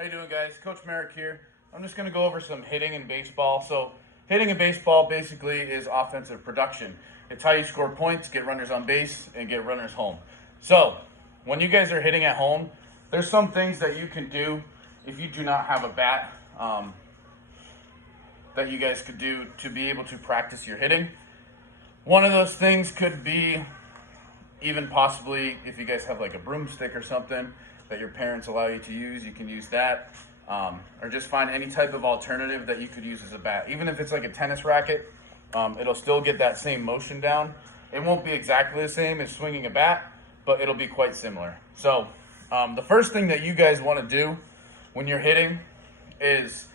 How you doing, guys? Coach Merrick here. I'm just going to go over some hitting in baseball. So hitting in baseball basically is offensive production. It's how you score points, get runners on base, and get runners home. So when you guys are hitting at home, there's some things that you can do if you do not have a bat that you guys could do to be able to practice your hitting. One of those things could be even possibly if you guys have like a broomstick or something that your parents allow you to use, you can use that. Or just find any type of alternative that you could use as a bat. Even if it's like a tennis racket, it'll still get that same motion down. It won't be exactly the same as swinging a bat, but it'll be quite similar. So the first thing that you guys want to do when you're hitting is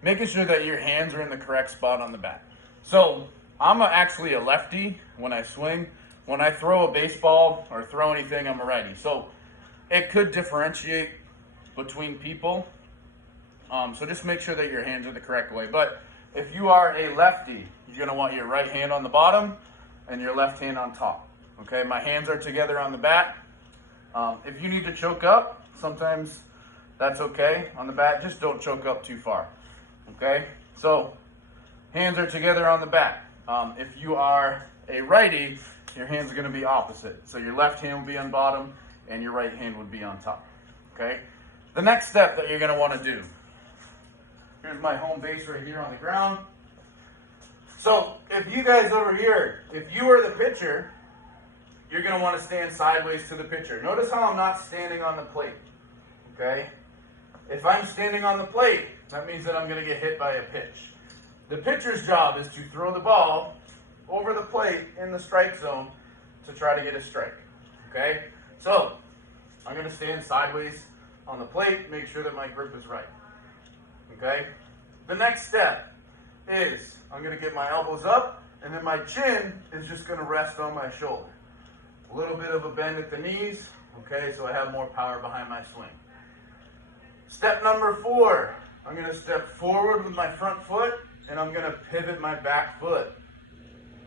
making sure that your hands are in the correct spot on the bat. So I'm actually a lefty when I swing. When I throw a baseball or throw anything, I'm a righty. So it could differentiate between people. So just make sure that your hands are the correct way. But if you are a lefty, you're going to want your right hand on the bottom and your left hand on top. Okay, my hands are together on the bat. If you need to choke up, sometimes that's okay on the bat. Just don't choke up too far. Okay, so hands are together on the bat. If you are a righty, your hands are going to be opposite. So your left hand will be on bottom and your right hand would be on top. Okay, the next step that you're going to want to do. Here's my home base right here on the ground. So if you guys over here, if you are the pitcher, you're going to want to stand sideways to the pitcher. Notice how I'm not standing on the plate. Okay? If I'm standing on the plate, that means that I'm going to get hit by a pitch. The pitcher's job is to throw the ball over the plate in the strike zone to try to get a strike. Okay? So I'm going to stand sideways on the plate, make sure that my grip is right. Okay? The next step is I'm going to get my elbows up, and then my chin is just going to rest on my shoulder. A little bit of a bend at the knees, okay, so I have more power behind my swing. Step number 4, I'm going to step forward with my front foot, and I'm going to pivot my back foot.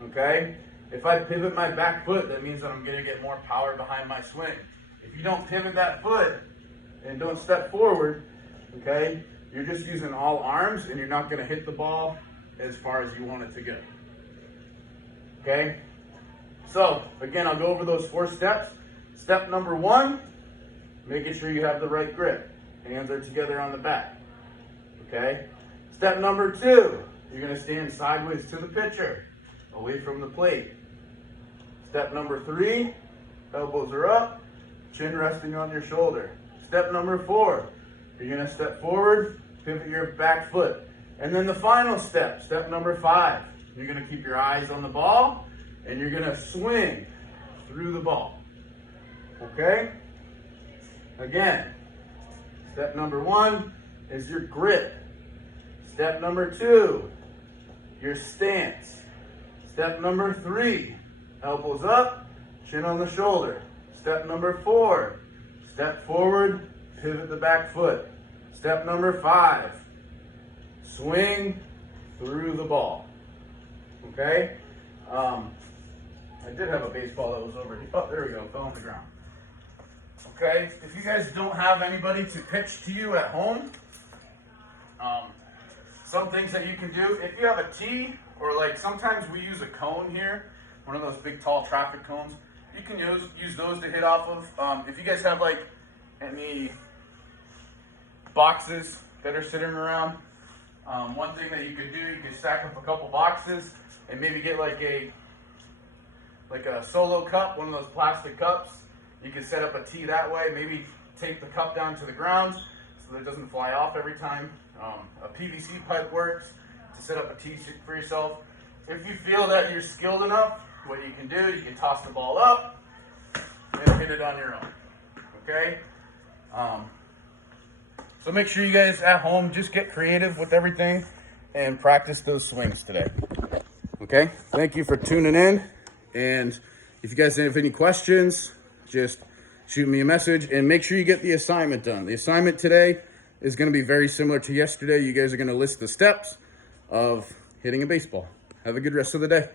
Okay? If I pivot my back foot, that means that I'm going to get more power behind my swing. If you don't pivot that foot and don't step forward, okay, you're just using all arms and you're not going to hit the ball as far as you want it to go. Okay? So, again, I'll go over those 4 steps. Step number 1, making sure you have the right grip. Hands are together on the bat. Okay? Step number 2, you're going to stand sideways to the pitcher, away from the plate. Step number 3, elbows are up, chin resting on your shoulder. Step number 4, you're going to step forward, pivot your back foot. And then the final step, step number 5, you're going to keep your eyes on the ball and you're going to swing through the ball. Okay? Again, step number 1 is your grip. Step number 2, your stance. Step number 3, elbows up, chin on the shoulder. Step number 4, step forward, pivot the back foot. Step number 5, swing through the ball. Okay? I did have a baseball that was over here. Oh, there we go, fell on the ground. Okay, if you guys don't have anybody to pitch to you at home, some things that you can do, if you have a tee, or like sometimes we use a cone here, one of those big tall traffic cones, you can use those to hit off of. If you guys have like any boxes that are sitting around, one thing that you could do, you could stack up a couple boxes and maybe get like a solo cup, one of those plastic cups. You can set up a tee that way, maybe tape the cup down to the ground so that it doesn't fly off every time. A PVC pipe works to set up a tee for yourself. If you feel that you're skilled enough, what you can do, you can toss the ball up and hit it on your own. Okay? So make sure you guys at home just get creative with everything and practice those swings today. Okay? Thank you for tuning in. And if you guys have any questions, just shoot me a message and make sure you get the assignment done. The assignment today is going to be very similar to yesterday. You guys are going to list the steps of hitting a baseball. Have a good rest of the day.